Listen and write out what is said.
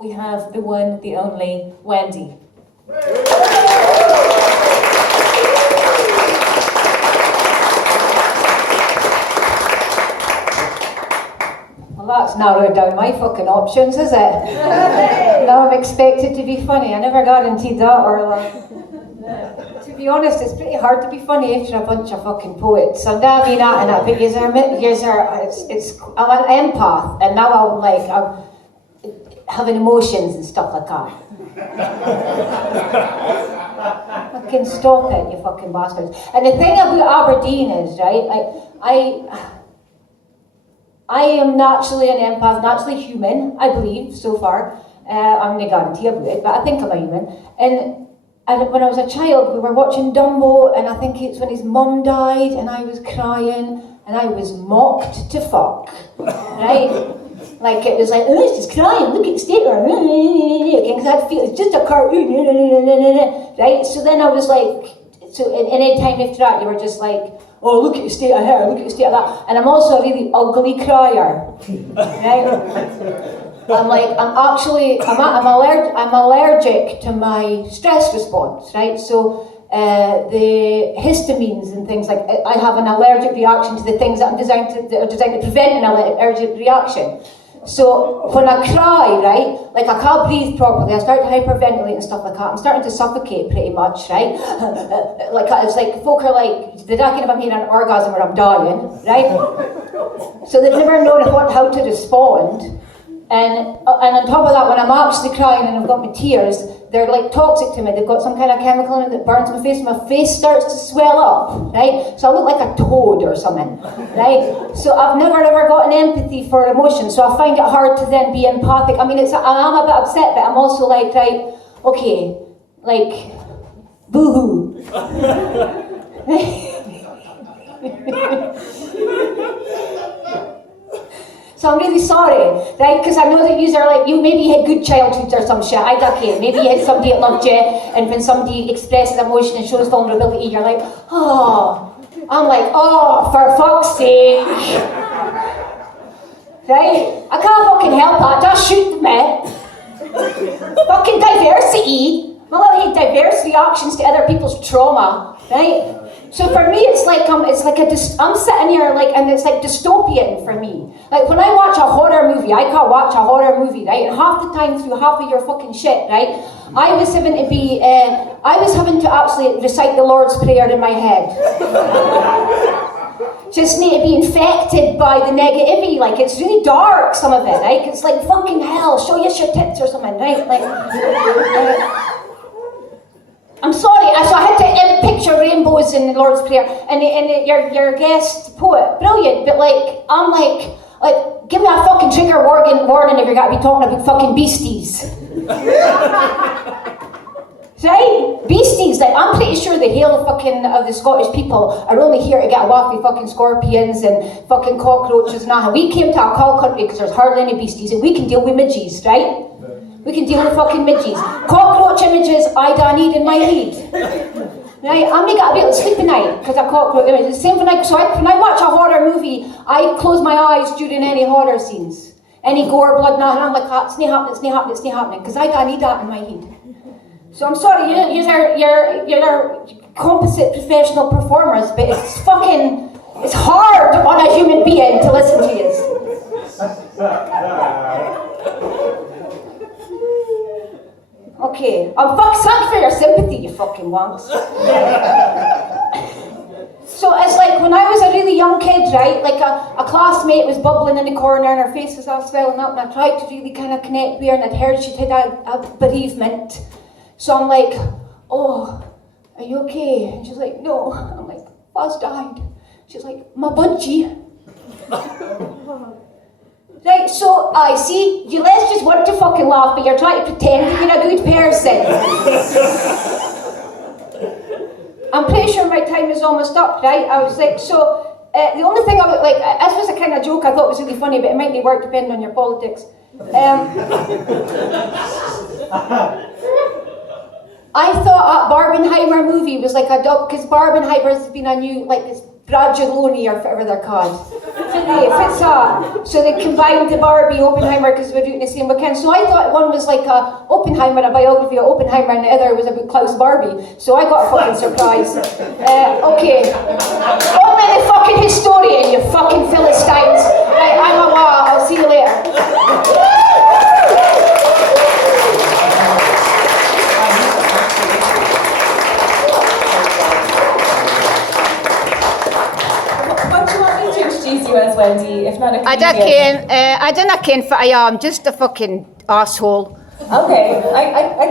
we have the one, the only, Wendy. Well, that's narrowed down my fucking options, is it? Now I'm expected to be funny. I never guaranteed that, Orla. To be honest, it's pretty hard to be funny if you're a bunch of fucking poets. I'm gonna be that and that, but I'm an empath, and now I'm having emotions and stuff like that. Fucking stop it, you fucking bastards. And the thing about Aberdeen is, right, I am naturally an empath, naturally human, I believe, so far. I'm no guarantee about it, but I think I'm a human. And when I was a child, we were watching Dumbo, and I think it's when his mum died, and I was crying, and I was mocked to fuck, right? Like, it was like, oh, it's just crying, look at the state of her, because I'd feel it's just a cartoon, right? So then I was like, any time after that, you were just like, oh, look at the state of her, look at the state of that. And I'm also a really ugly crier, right? I'm allergic to my stress response, right? So the histamines and things like, I have an allergic reaction to the things that are designed to prevent an allergic reaction. So when I cry, right, like I can't breathe properly, I start to hyperventilate and stuff like that. I'm starting to suffocate pretty much, right? Like it's like folk are like, they reckon if I'm having an orgasm or I'm dying, right? So they've never known how to respond. And on top of that, when I'm actually crying and I've got my tears, they're like toxic to me. They've got some kind of chemical in it that burns my face, and my face starts to swell up, right? So I look like a toad or something, right? So I've never ever gotten empathy for emotion, so I find it hard to then be empathic. I mean, I'm a bit upset, but I'm also like, right, okay, like, boo-hoo. So I'm really sorry, right? Because I know that you are like, you maybe had good childhoods or some shit. I don't care. Maybe you had somebody that loved you, and when somebody expresses emotion and shows vulnerability, you're like, oh. I'm like, oh, for fuck's sake. Right? I can't fucking help that. Just shoot me. Fucking diversity. I'm allowed to have diverse reactions to other people's trauma, right? So for me, it's like I'm sitting here like, and it's like dystopian for me. Like when I watch a horror movie, I can't watch a horror movie, right? And half the time through half of your fucking shit, right? I was having to actually recite the Lord's Prayer in my head. Just need to be infected by the negativity. Like it's really dark, some of it, right? It's like fucking hell. Show us your tits or something, right? Like. I'm sorry, so I had to picture rainbows in the Lord's Prayer, and your guest poet, brilliant, but like, I'm like, give me a fucking trigger warning if you're going to be talking about fucking beasties. Right? Beasties, like, I'm pretty sure the hail of the Scottish people are only here to get a whack with fucking scorpions and fucking cockroaches and that. We came to a cold country because there's hardly any beasties, and we can deal with midges, right? We can deal with fucking midges. Cockroach images, I don't need in my head. Right? I'm not going to be able to sleep at night because of cockroach images. The same when I watch a horror movie, I close my eyes during any horror scenes. Any gore, blood, nothing. I'm like, it's not happening, because I don't need that in my head. So I'm sorry, you're composite professional performers, but it's hard on a human being to listen to you. Okay, thanks for your sympathy, you fucking wonks. So it's like when I was a really young kid, right, like a classmate was bubbling in the corner and her face was all swelling up, and I tried to really kind of connect with her, and I'd heard she'd had a bereavement. So I'm like, oh, are you okay? And she's like, no. I'm like, Buzz died. She's like, my budgie. Right, so I see, you let's just want to fucking laugh, but you're trying to pretend that you're a good person. I'm pretty sure my time is almost up, right? I was like, so, the only thing I would, like, this was a kind of joke I thought was really funny, but it might not work depending on your politics. I thought that Barbenheimer movie was like a dog, because Barbenheimer has been a new, like, it's Braduloni or whatever they're called. anyway, if it's so they combined the Barbie Oppenheimer because we're doing the same weekend. So I thought one was like a Oppenheimer, a biography of Oppenheimer, and the other was about Klaus Barbie. So I got a fucking surprise. Okay. Only the fucking historian, you fucking Philistines. Right, I'm a law. I'll see you later. You as Wendy, if not a I don't ken for I am, just a fucking asshole. Okay, I